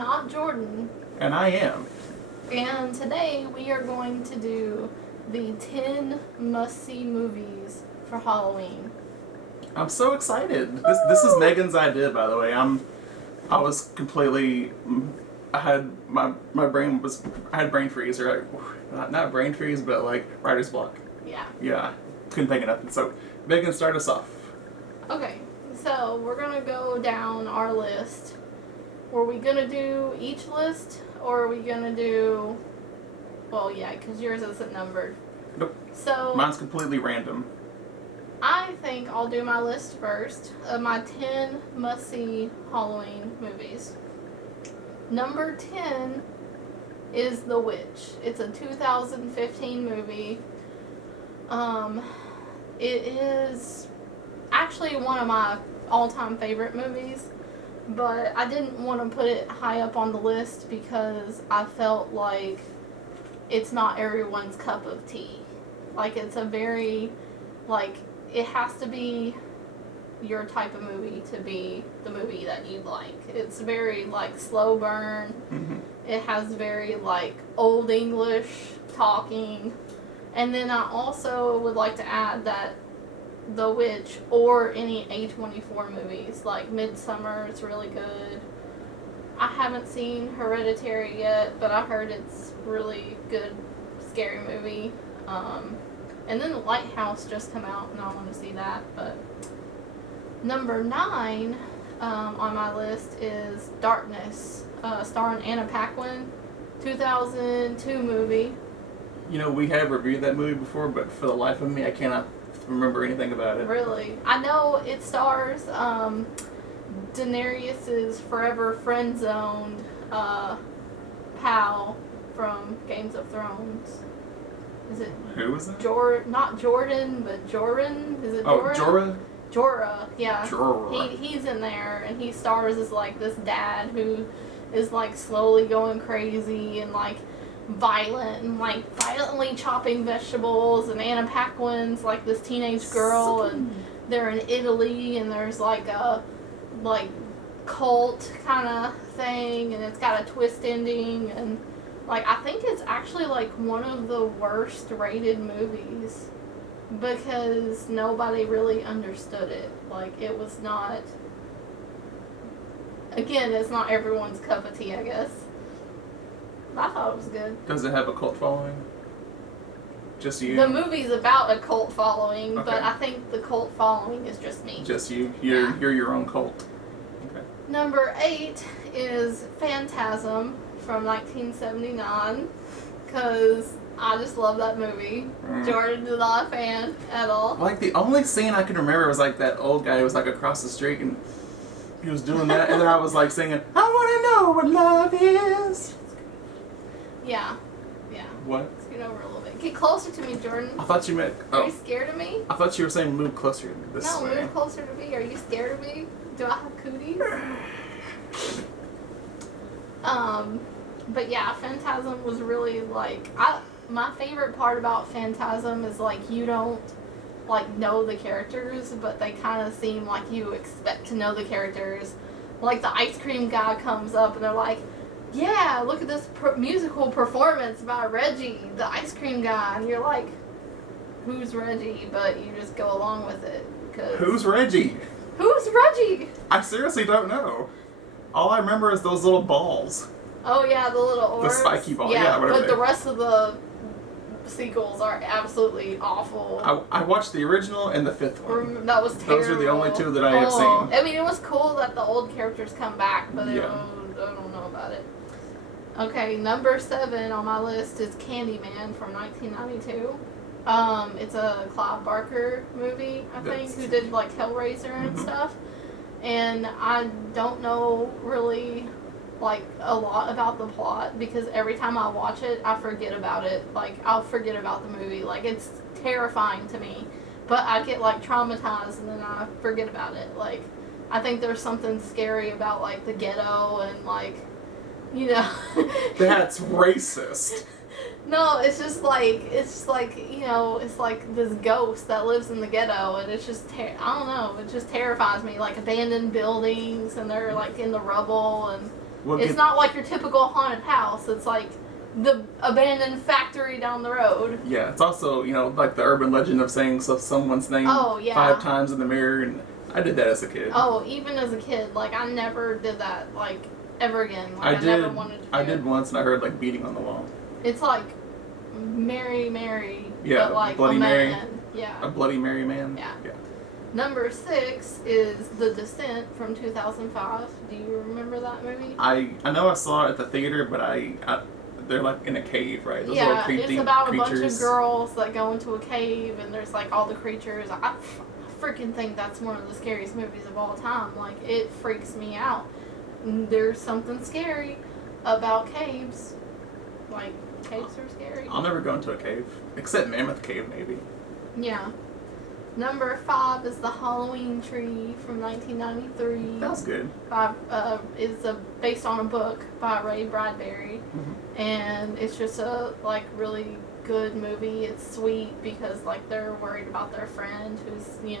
not Jordan. And I am. And today we are going to do the 10 must-see movies for Halloween. I'm so excited. This is Megan's idea, by the way. I was completely. I had I had brain freeze, or not brain freeze, but like writer's block. Yeah. Yeah, couldn't think of nothing. So Megan, start us off. Okay, so we're gonna go down our list. Were we gonna do each list, or are we gonna do? Well, yeah, because yours isn't numbered. Nope. So Mine's completely random. I think I'll do my list first of my 10 must-see Halloween movies. Number 10 is The Witch. It's a 2015 movie. It is actually one of my all-time favorite movies, but I didn't want to put it high up on the list because I felt like it's not everyone's cup of tea. Like, it's a very, like, it has to be your type of movie to be the movie that you like. It's very, like, slow burn. Mm-hmm. It has very, like, old English talking. And then I also would like to add that The Witch or any A24 movies, like Midsummer, is really good. I haven't seen Hereditary yet, but I heard it's really good, scary movie. And then The Lighthouse just come out, and I want to see that. But number 9 on my list is Darkness, starring Anna Paquin, 2002 movie. You know, we have reviewed that movie before, but for the life of me, I cannot remember anything about it. Really? I know it stars Daenerys' forever friend-zoned Powell from Games of Thrones. Is it? Who was that? Not Jordan, but Joran? Is it Joran? Oh, Jorah? Jorah, yeah. Jorah. He's in there, and he stars as, like, this dad who is, like, slowly going crazy and, like, violent and, like, violently chopping vegetables, and Anna Paquin's, like, this teenage girl, and they're in Italy, and there's, like, a, like, cult kind of thing, and it's got a twist ending, and, like, I think it's actually, like, one of the worst rated movies because nobody really understood it. Like, it was not, again, it's not everyone's cup of tea, I guess. I thought it was good. Does it have a cult following? Just you? The movie's about a cult following, Okay. but I think the cult following is just me. Just you. You're your own cult. Okay. Number 8 is Phantasm from 1979, because I just love that movie. Jordan is not a fan at all. Like, the only scene I can remember was, like, that old guy was, like, across the street, and he was doing that, and then I was, like, singing, I want to know what love is. Yeah. What? Scoot over a little bit. Get closer to me, Jordan. I thought you meant... Are Oh. you scared of me? I thought you were saying move closer this No, way. move closer to me. Are you scared of me? Do I have cooties? But yeah, Phantasm was really, like, my favorite part about Phantasm is, like, you don't, like, know the characters, but they kind of seem like you expect to know the characters. Like, the ice cream guy comes up and they're like, yeah, look at this musical performance by Reggie, the ice cream guy, and you're like, who's Reggie? But you just go along with it. Who's Reggie? Who's Reggie? I seriously don't know. All I remember is those little balls. Oh yeah, the little orbs. The spiky ball, yeah, whatever but the rest of the sequels are absolutely awful. I watched the original and the 5th one. That was terrible. Those are the only 2 that I have seen. I mean, it was cool that the old characters come back, but I don't know about it. Okay, number 7 on my list is Candyman from 1992. It's a Clive Barker movie, I think, who did, like, Hellraiser and stuff. And I don't know really, like, a lot about the plot because every time I watch it, I forget about it. Like, I'll forget about the movie. Like, it's terrifying to me. But I get, like, traumatized and then I forget about it. Like, I think there's something scary about, like, the ghetto and, like, you know. That's racist. No, it's just like, you know, it's like this ghost that lives in the ghetto, and it's just, I don't know, it just terrifies me. Like, abandoned buildings, and they're, like, in the rubble, and It's not like your typical haunted house. It's like the abandoned factory down the road. Yeah, it's also, like the urban legend of saying someone's name 5 times in the mirror, and I did that as a kid. Oh, even as a kid, like I never did that like ever again. Like I never wanted to. I did once, and I heard like beating on the wall. It's like Mary Mary. Yeah, but like Bloody a Mary. Man. Yeah. A Bloody Mary man. Yeah. Number 6 is The Descent from 2005. Do you remember that movie? I know I saw it at the theater, but they're like in a cave, right? Those little creepy it's about creatures. a bunch of girls that go into a cave, and there's like all the creatures. I freaking think that's one of the scariest movies of all time. Like, it freaks me out. There's something scary about caves. Like, caves are scary. I'll never go into a cave, except Mammoth Cave, maybe. Yeah. Number 5 is The Halloween Tree from 1993. That was good. It's based on a book by Ray Bradbury, and it's just a like really good movie. It's sweet because like they're worried about their friend who's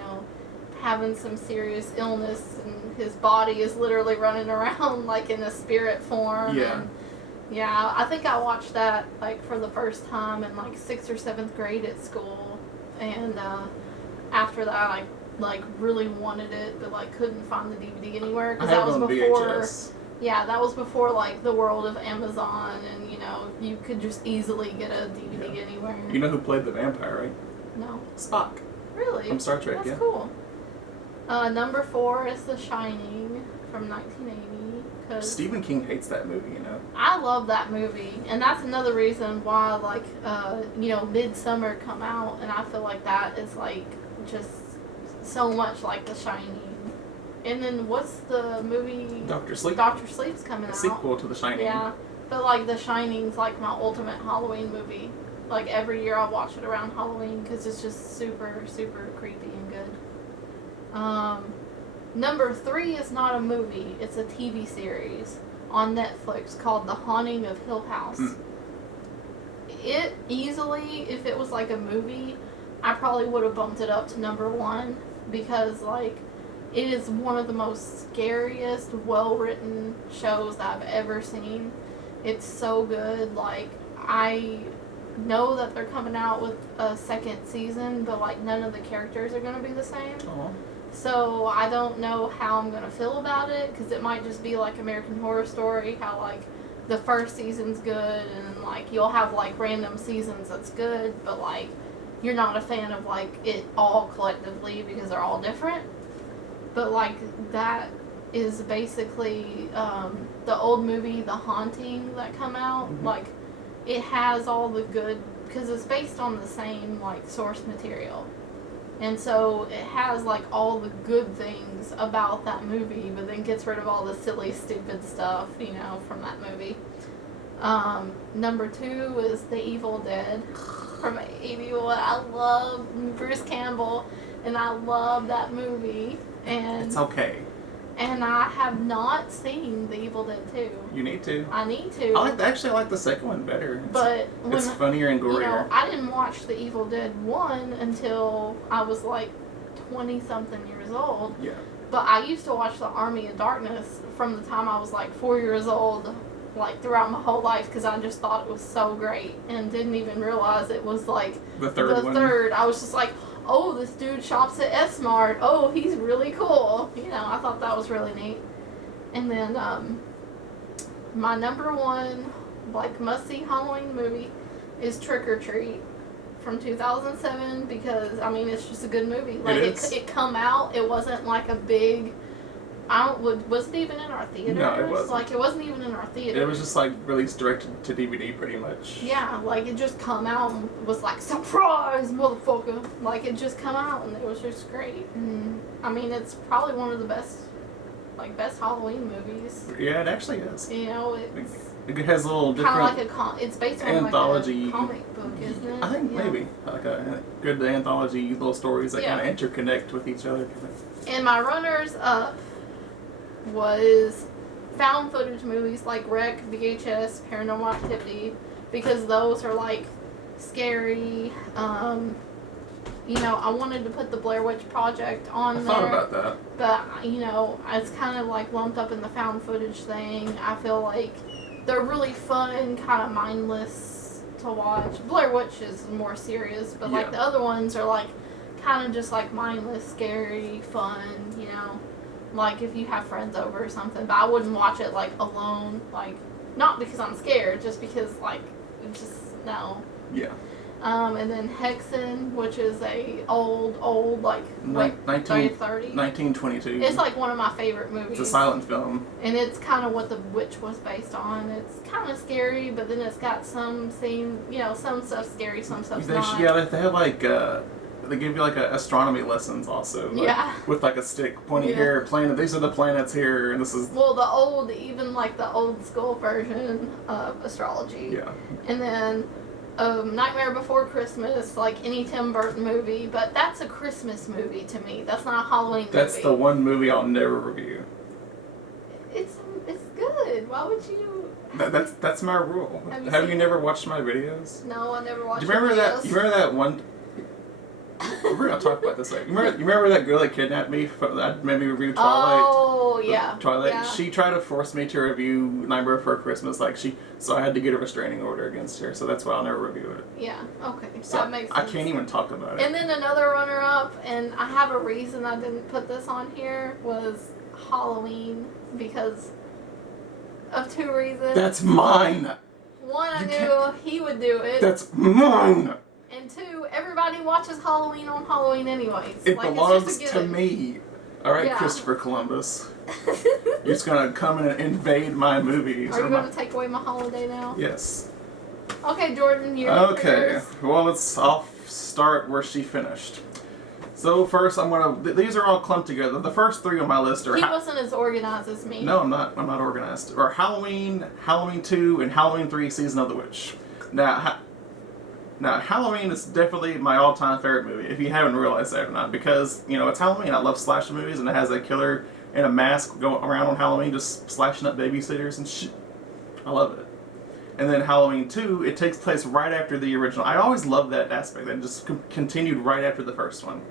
having some serious illness, and his body is literally running around like in a spirit form. Yeah. And, yeah, I think I watched that like for the first time in like 6th or 7th grade at school, and after that I like really wanted it, but like couldn't find the DVD anywhere because that was before. VHS. Yeah, that was before like the world of Amazon, and you could just easily get a DVD anywhere. You know who played the vampire, right? No. Spock. Really? From Star Trek. That's cool. Number 4 is The Shining from 1980. Stephen King hates that movie, I love that movie, and that's another reason why like Midsummer come out, and I feel like that is like just so much like The Shining. And then what's the movie? Doctor Sleep. Doctor Sleep's coming out. A sequel to The Shining. Yeah, but like The Shining's like my ultimate Halloween movie. Like every year I watch it around Halloween because it's just super, super creepy and good. Number 3 is not a movie. It's a TV series on Netflix called The Haunting of Hill House. It easily, if it was like a movie, I probably would have bumped it up to number 1 because like it is one of the most scariest, well-written shows that I've ever seen. It's so good. Like, I know that they're coming out with a 2nd season, but like none of the characters are going to be the same. Aww. So I don't know how I'm going to feel about it, because it might just be like American Horror Story, how like the first season's good, and like you'll have like random seasons that's good, but like you're not a fan of like it all collectively because they're all different. But like that is basically the old movie The Haunting that come out. Like it has all the good, because it's based on the same like source material, and so it has like all the good things about that movie, but then gets rid of all the silly stupid stuff from that movie. Number 2 is The Evil Dead from 81. I love Bruce Campbell, and I love that movie. And it's okay. And I have not seen The Evil Dead 2. You need to. I need to. I like the second one better. It's funnier and gorier. You know, I didn't watch The Evil Dead 1 until I was like 20-something years old. Yeah. But I used to watch The Army of Darkness from the time I was like 4 years old, like throughout my whole life, because I just thought it was so great and didn't even realize it was like the third. I was just like, oh, this dude shops at S-Mart. Oh, he's really cool. You know, I thought that was really neat. And then my number 1 like must-see Halloween movie is Trick or Treat from 2007, because I mean it's just a good movie. Like it come out, it wasn't like a big. Was it even in our theaters? No, it wasn't. Like, it wasn't even in our theaters. It was just, like, released directed to DVD, pretty much. Yeah, like, it just come out and was like, surprise, motherfucker! Like, it just come out, and it was just great. And, I mean, it's probably one of the best Halloween movies. Yeah, it actually is. You know, it has a little different... Kind of like it's based on anthology, like a comic book, isn't it? I think maybe. Like a good anthology, little stories that kind of interconnect with each other. And my runners-up was found footage movies like Wreck, VHS, Paranormal Activity, because those are like scary, I wanted to put the Blair Witch Project on I there. thought about that. But, it's kind of like lumped up in the found footage thing. I feel like they're really fun, kind of mindless to watch. Blair Witch is more serious, but like the other ones are like kind of just like mindless, scary, fun, like if you have friends over or something. But I wouldn't watch it like alone, like not because I'm scared, just because like no. Yeah. And then Hexen, which is a old like 1930. 1922. It's like one of my favorite movies. It's a silent film. And it's kind of what The Witch was based on. It's kind of scary, but then it's got some scene, some stuff's scary, some stuff's not. Yeah, they have like they give you like astronomy lessons also. Like, with like a stick pointing here, these are the planets here, and this is. Well, even like the old school version of astrology. Yeah. And then. Nightmare Before Christmas, like any Tim Burton movie, but that's a Christmas movie to me. That's not a Halloween movie. That's the one movie I'll never review. It's good. Why would you? That's my rule. Have you never watched my videos? No, I never watched. Do you remember videos. that? You remember that one? We're gonna talk about this later. You remember that girl that kidnapped me? That made me review Twilight. Oh yeah. Twilight. Yeah. She tried to force me to review Nightmare Before Christmas. So I had to get a restraining order against her. So that's why I'll never review it. Yeah. Okay. So that makes sense. I can't even talk about it. And then another runner-up, and I have a reason I didn't put this on here, was Halloween because of two reasons. That's mine. One, I knew he would do it. That's mine. And two, everybody watches Halloween on Halloween anyways. It like, belongs to me. All right, Yeah. Christopher Columbus. You're just gonna come and invade my movies. Are you going to take away my holiday now? Yes. Okay, Jordan, you're Okay. Well, I'll start where she finished. So first, these are all clumped together. The first three on my list are. He wasn't as organized as me. No, I'm not. I'm not organized. Or Halloween, Halloween 2, and Halloween 3: Season of the Witch. Now, Halloween is definitely my all-time favorite movie, if you haven't realized that or not, because, it's Halloween. I love slasher movies, and it has a killer in a mask going around on Halloween just slashing up babysitters and shit. I love it. And then Halloween 2, it takes place right after the original. I always loved that aspect, that it just continued right after the first one.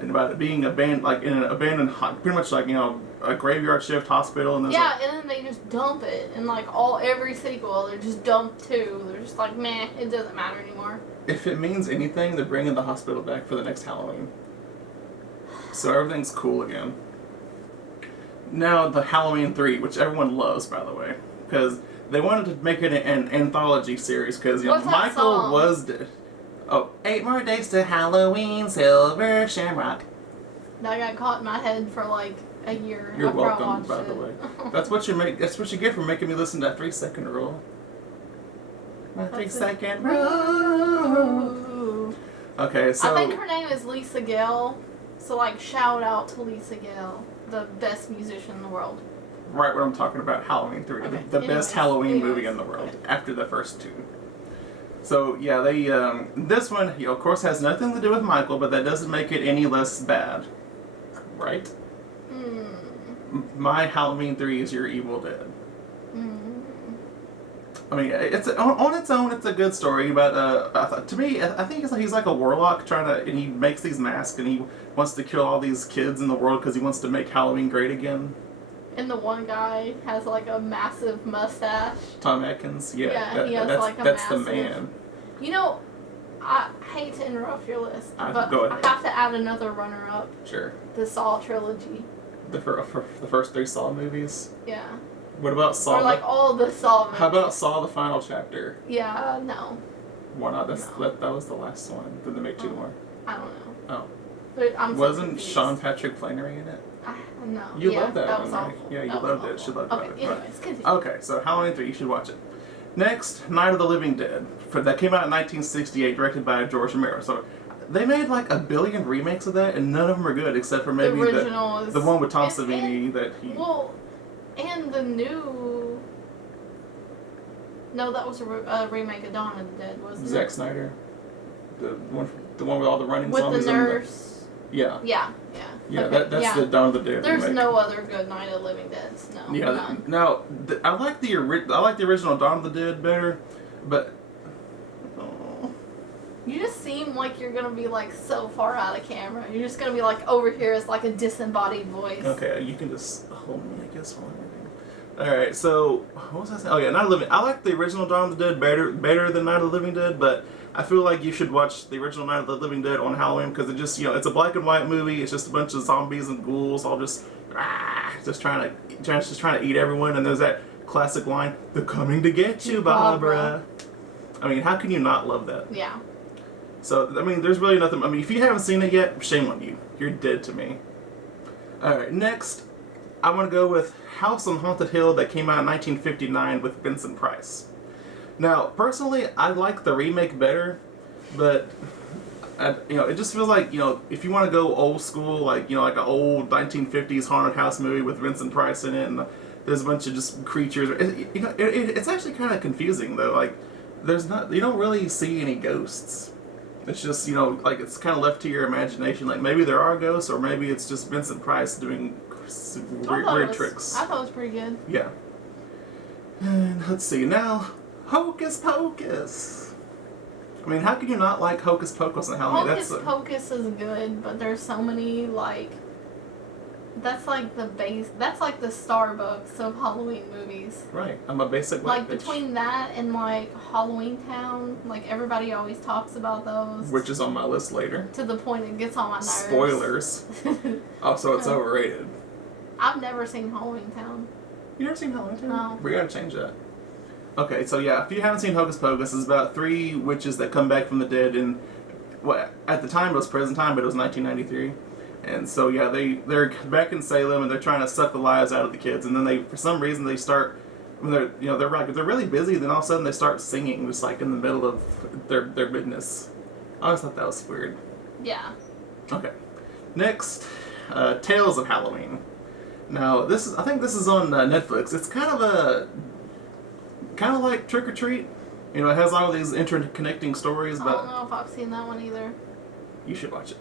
And about it being abandoned, like in an abandoned, pretty much like, a graveyard shift hospital. And and then they just dump it, and like every sequel, they're just dumped too. They're just like, meh, it doesn't matter anymore. If it means anything, they're bringing the hospital back for the next Halloween. So everything's cool again. Now the Halloween 3, which everyone loves, by the way, because they wanted to make it an anthology series, because Michael was dead. Oh, 8 more days to Halloween, Silver Shamrock. That got caught in my head for like a year. You're after I welcome, watched by it. the way. That's what you get for making me listen to that 3-second rule. My 3-second rule. Okay, so I think her name is Lisa Gale. So like, shout out to Lisa Gale, the best musician in the world. Right, what I'm talking about, Halloween 3, Okay. the best Halloween movie in the world, after the first two. So yeah, they this one, of course, has nothing to do with Michael, but that doesn't make it any less bad, right? My Halloween 3 is Your Evil Dead. I mean, it's on its own, it's a good story, but to me, I think he's like a warlock and he makes these masks, and he wants to kill all these kids in the world because he wants to make Halloween great again. And the one guy has like a massive mustache. Tom Atkins, He has like a that's massive... the man. I hate to interrupt your list, but go ahead. I have to add another runner-up. Sure. The Saw trilogy. The first 3 Saw movies? Yeah. What about Saw? Or like all the Saw movies. How about Saw the Final Chapter? Yeah, no. Why not? That was the last one. Did they make 2 more? I don't know. Oh. But I'm Wasn't so Sean Patrick Flannery in it? No. You loved that one, was right? awful. Yeah, you That was loved it. awful. She loved okay, it. anyways, continue. Okay, so Halloween 3, you should watch it. Next, Night of the Living Dead. That came out in 1968, directed by George Romero. So they made like a billion remakes of that, and none of them are good, except for maybe the original the one with Tom Savini that he... Well, and the new... No, that was a remake of Dawn of the Dead, wasn't it? Zack Snyder. The one with all the running with zombies. With the nurse. Yeah. Yeah. Yeah, okay. that's the Dawn of the Dead. There's remake. no other good Night of the Living Dead. No. Yeah. Now, I like the original Dawn of the Dead better, but You just seem like you're gonna be like so far out of camera. You're just gonna be like over here as like a disembodied voice. Okay, you can just hold me, I guess. Alright, so, what was I saying? Oh yeah, Night of the Living. I like the original Dawn of the Dead better than Night of the Living Dead, but I feel like you should watch the original Night of the Living Dead on Halloween because it just, it's a black and white movie. It's just a bunch of zombies and ghouls all just trying to eat everyone. And there's that classic line, "They're coming to get you, Barbara." I mean, how can you not love that? Yeah. So, I mean, there's really nothing. I mean, if you haven't seen it yet, shame on you. You're dead to me. Alright, next, I'm going to go with House on Haunted Hill that came out in 1959 with Vincent Price. Now, personally, I like the remake better, but, it just feels like, if you want to go old school, like an old 1950s haunted house movie with Vincent Price in it, and there's a bunch of just creatures, it's actually kind of confusing, though. Like, you don't really see any ghosts. It's just, it's kind of left to your imagination. Like, maybe there are ghosts, or maybe it's just Vincent Price doing weird tricks. I thought it was pretty good. Yeah. And let's see, now, Hocus Pocus. I mean, how can you not like Hocus Pocus on Halloween? Hocus Pocus is good, but there's so many, that's like the Starbucks of Halloween movies. Right, I'm a basic white bitch. Between that and Halloween Town, everybody always talks about those. Which is on my list later. To the point it gets on my nerves. Spoilers. Oh, so it's overrated. I've never seen Halloween Town. You never seen Halloween Town? No. We gotta change that. Okay, so yeah, if you haven't seen Hocus Pocus, it's about 3 witches that come back from the dead in, at the time it was present time, but it was 1993. And so yeah, they're back in Salem and they're trying to suck the lives out of the kids, and then for some reason they start, when they're really busy, then all of a sudden they start singing just in the middle of their business. I always thought that was weird. Yeah. Okay. Next, Tales of Halloween. Now I think this is on Netflix. It's kind of like Trick or Treat. It has all these interconnecting stories. I don't know if I've seen that one either. You should watch it.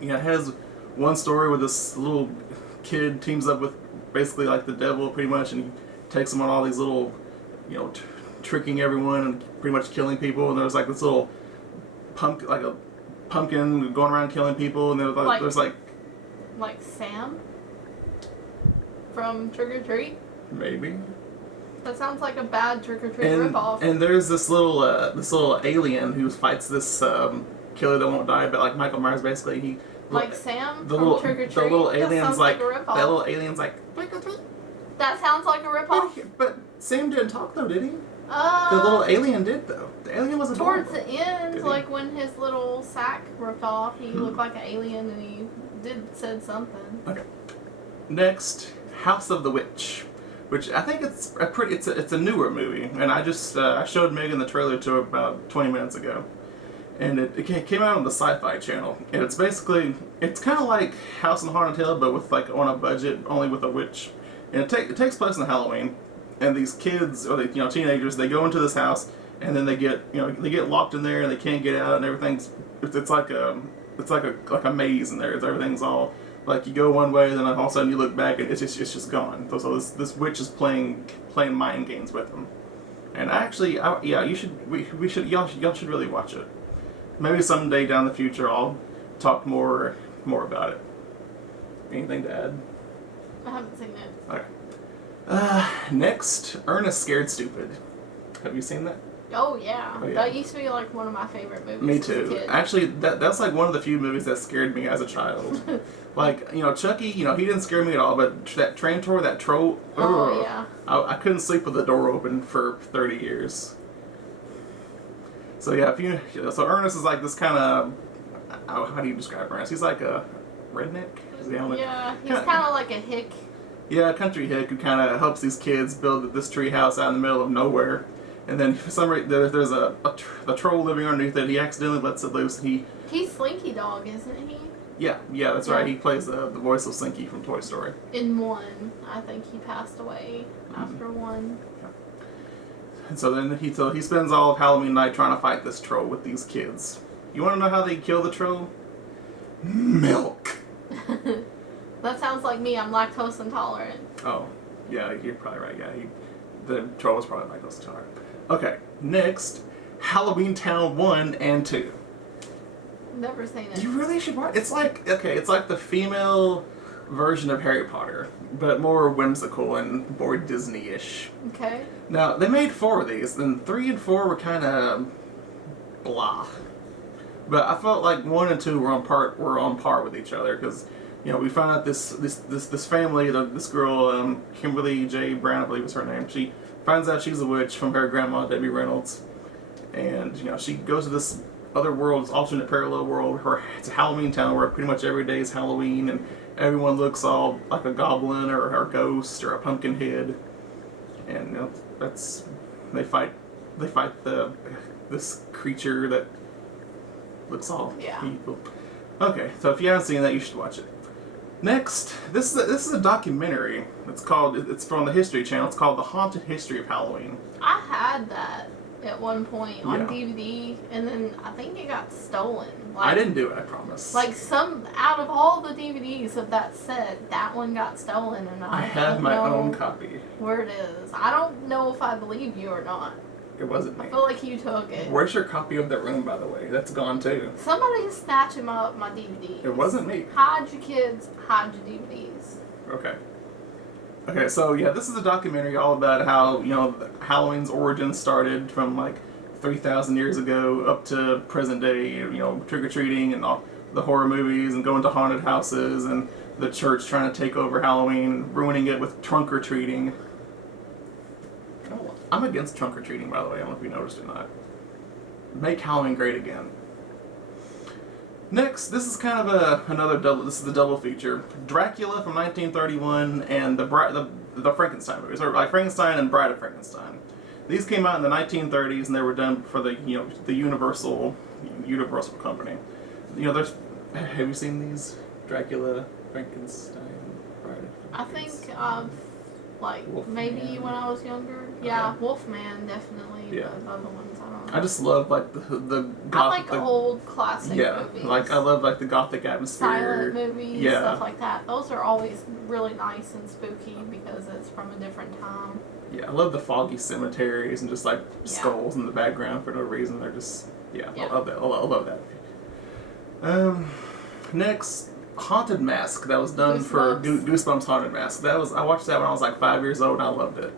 Yeah, it has one story where this little kid teams up with basically the devil pretty much, and he takes them on all these little, tricking everyone and pretty much killing people. And there's this little a pumpkin going around killing people, and there's like Sam from Trick or Treat. Maybe. That sounds like a bad Trick or Treat ripoff. And there's this little alien who fights this killer that won't die, but Michael Myers basically Sam from Trick or Treat. The little alien's that little alien's like trick or treat. That sounds like a ripoff. But Sam didn't talk though, did he? The little alien did though. The alien was adorable. Towards the end, when his little sack ripped off, he looked like an alien and he said something. Okay. Next, House of the Witch, which I think it's a newer movie, and I just I showed Megan the trailer to her about 20 minutes ago. And it came out on the Sci-Fi Channel, and it's kind of like House on Haunted Hill, but with on a budget, only with a witch. And it takes place on Halloween, and these kids or teenagers, they go into this house, and then they get locked in there and they can't get out, and everything's it's like a maze in there. Everything's all you go one way, then all of a sudden you look back and it's just gone. So this witch is playing mind games with them. And y'all should really watch it. Maybe someday down the future I'll talk more about it. Anything to add? I haven't seen it. Okay. Next, Ernest Scared Stupid. Have you seen that? Oh yeah. That used to be one of my favorite movies. Me too. As a kid. Actually, that's one of the few movies that scared me as a child. Chucky, he didn't scare me at all, but that Trantor, that troll. Oh yeah. I couldn't sleep with the door open for 30 years. So yeah, so Ernest is this kind of, how do you describe Ernest? He's like a redneck. Yeah, he's kind of like a hick. Yeah, a country hick who kind of helps these kids build this tree house out in the middle of nowhere. And then for some reason, there's a troll living underneath it. He accidentally lets it loose. He's Slinky Dog, isn't he? Yeah, that's right. He plays the voice of Slinky from Toy Story. In 1, I think he passed away after 1. Yeah. And so then he spends all of Halloween night trying to fight this troll with these kids. You want to know how they kill the troll? Milk. That sounds like me. I'm lactose intolerant. Oh, yeah, you're probably right. Yeah, the troll was probably lactose intolerant. Okay, next, Halloween Town 1 and 2. Never seen it. You really should watch. It's like the female version of Harry Potter, but more whimsical and more Disney-ish. Okay. Now, they made 4 of these, and 3 and 4 were kind of blah. But I felt like 1 and 2 were on par with each other, because, you know, we found out this family, this girl, Kimberly J. Brown, I believe is her name, she finds out she's a witch from her grandma, Debbie Reynolds. And, you know, she goes to this other world, this alternate parallel world, where it's a Halloween town where pretty much every day is Halloween, and everyone looks all like a goblin or a ghost or a pumpkin head. And, you know, they fight this creature that looks all evil. Okay, so if you haven't seen that, you should watch it. Next, this is a documentary. It's from the History Channel. It's called The Haunted History of Halloween. I had that at one point on Yeah. DVD, and then I think it got stolen. I didn't do it, I promise. Like, out of all the DVDs of that set, that one got stolen, and I have don't my know own copy. where it is. I don't know if I believe you or not. It wasn't me. I feel like you took it. Where's your copy of The Room, by the way? That's gone too. Somebody snatch him up my DVDs. It wasn't me. Hide your kids, hide your DVDs. Okay, so yeah, this is a documentary all about how, you know, Halloween's origin started from like 3,000 years ago up to present day, you know, trick-or-treating and all the horror movies and going to haunted houses and the church trying to take over Halloween, ruining it with trunk-or-treating. I'm against trunk-or-treating, by the way. I don't know if you noticed or not. Make Halloween great again. Next, this is kind of another double. This is the double feature: Dracula from 1931 and the Frankenstein movies, or like Frankenstein and Bride of Frankenstein. These came out in the 1930s, and they were done for the Universal company. You know, have you seen these? Dracula, Frankenstein, Bride of Frankenstein. I think Wolfman. maybe when I was younger. Yeah, Wolfman definitely. Yeah. The other ones I don't know. I just love like the I like old classic movies. Like I love like the gothic atmosphere. Silent movies, stuff like that. Those are always really nice and spooky because it's from a different time. Yeah, I love the foggy cemeteries and just like skulls in the background for no reason. They're just I love that. I love that. Next, Haunted Mask that was done for Goosebumps Haunted Mask. I watched that when I was like 5 years old and I loved it.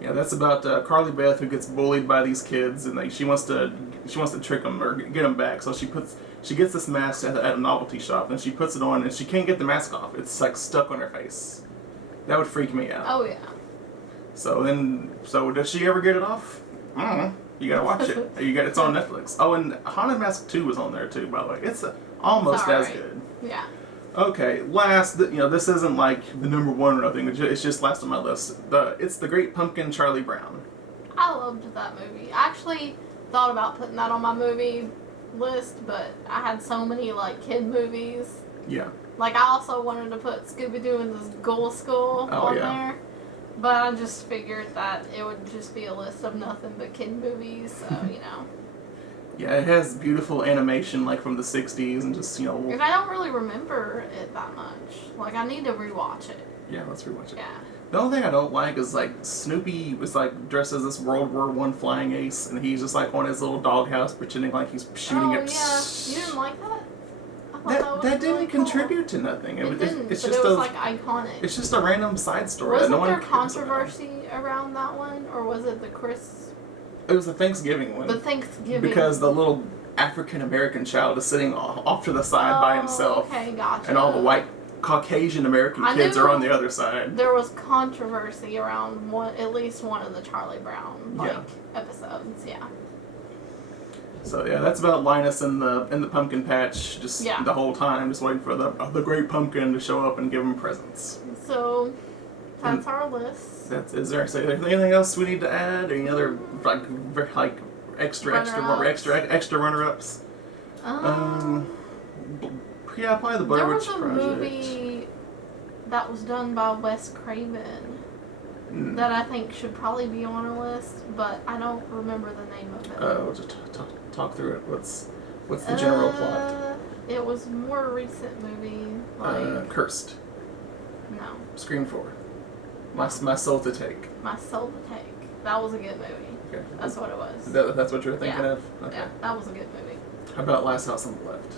Yeah, that's about Carly Beth who gets bullied by these kids and she wants to trick them or get them back. So she gets this mask at a novelty shop and she puts it on and she can't get the mask off. It's like stuck on her face. That would freak me out. Oh yeah. So does she ever get it off? I don't know. You gotta watch it. It's on Netflix. Oh, and Haunted Mask 2 was on there too, by the way. It's almost as good. Yeah. Okay, last, this isn't like the number one or nothing, it's just last on my list. It's The Great Pumpkin, Charlie Brown. I loved that movie. I actually thought about putting that on my movie list, but I had so many, like, kid movies. Yeah. Like, I also wanted to put Scooby-Doo and the Ghoul School on there, but I just figured that it would just be a list of nothing but kid movies, so, Yeah, it has beautiful animation, like, from the 60s, and just, And I don't really remember it that much. Like, I need to rewatch it. Yeah, let's rewatch it. Yeah. The only thing I don't like is, like, Snoopy was, like, dressed as this World War I flying ace, and he's just, like, on his little doghouse pretending like he's shooting it. Yeah. You didn't like that? I thought That didn't really contribute to nothing. It didn't, it's but just it was, like, iconic. It's just a random side story. Wasn't that no there one cares controversy around that one, or was it the It was the Thanksgiving one. The Thanksgiving. Because the little African-American child is sitting off to the side by himself. Okay, gotcha. And all the white Caucasian-American kids are on the other side. There was controversy around at least one of the Charlie Brown episodes, So yeah, that's about Linus in the pumpkin patch, just the whole time, just waiting for the great pumpkin to show up and give him presents. So that's our list. Is there anything else we need to add? Any other like extra runner-ups? Yeah, probably the Blair Witch Project. There was a movie that was done by Wes Craven that I think should probably be on our list, but I don't remember the name of it. We'll just talk through it. What's the general plot? It was a more recent movie. Like, Cursed. No. Scream 4. My Soul to Take. My Soul to Take. That was a good movie. Okay. That's what it was. That's what you're thinking Yeah. of? Okay. Yeah, that was a good movie. How about Last House on the Left?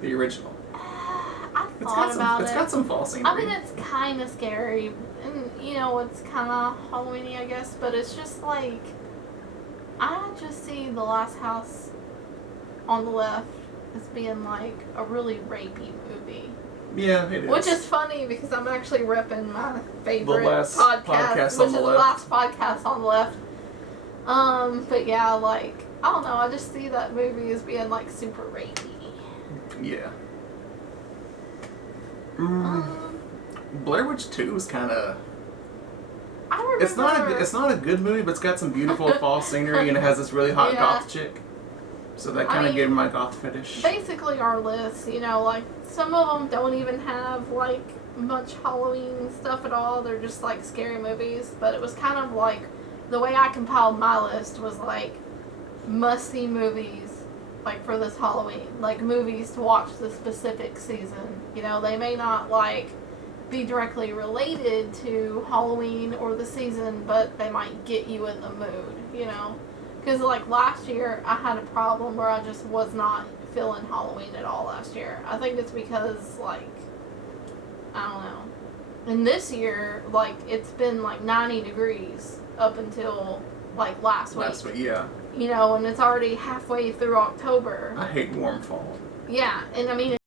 The original. I thought about it. It's got some fall scenery. I mean, it's kind of scary, and you know, it's kind of Halloween-y, I guess. But it's just like, I just see The Last House on the Left as being like a really rapey movie. Yeah, it is. Which is funny because I'm actually repping my favorite The last podcast, on which is the the left. last podcast on the left. But yeah, like, I don't know, I just see that movie as being like super rapey. Yeah. Blair Witch 2 is kind of. I remember. It's not a good movie, but it's got some beautiful fall scenery, and it has this really hot Yeah. goth chick. So that kind of gave me my goth fetish. Basically, our list, you know, like, some of them don't even have, like, much Halloween stuff at all. They're just, like, scary movies. But it was kind of like, the way I compiled my list was, like, must-see movies, like, for this Halloween. Like, movies to watch the specific season. You know, they may not, like, be directly related to Halloween or the season, but they might get you in the mood, you know? Because, like, last year, I had a problem where I just was not feeling Halloween at all last year. I think it's because, like, I don't know. And this year, like, it's been, like, 90 degrees up until, like, last week. Last week, yeah. You know, and it's already halfway through October. I hate warm fall. Yeah, and I mean,